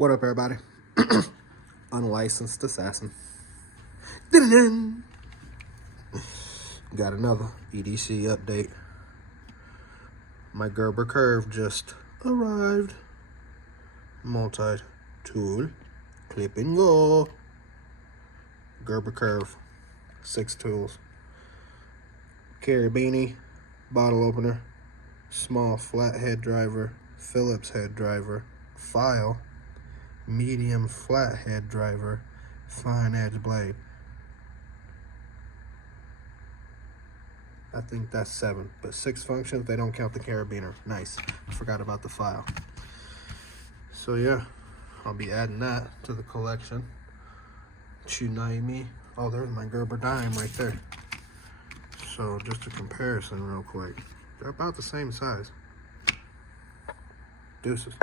What up, everybody? Unlicensed assassin. Dun-dun-dun. Got another EDC update. My Gerber curve just arrived. Multi-tool, clip and go. Gerber curve, 6 tools. Carabiner, bottle opener, small flat head driver, Phillips head driver, file, medium flat head driver, fine edge blade. I think that's 7, but 6 functions. They don't count the carabiner. Nice. I forgot about the file. So yeah, I'll be adding that to the collection. Tsunami. Oh, there's my Gerber dime right there. So just a comparison real quick. They're about the same size. Deuces.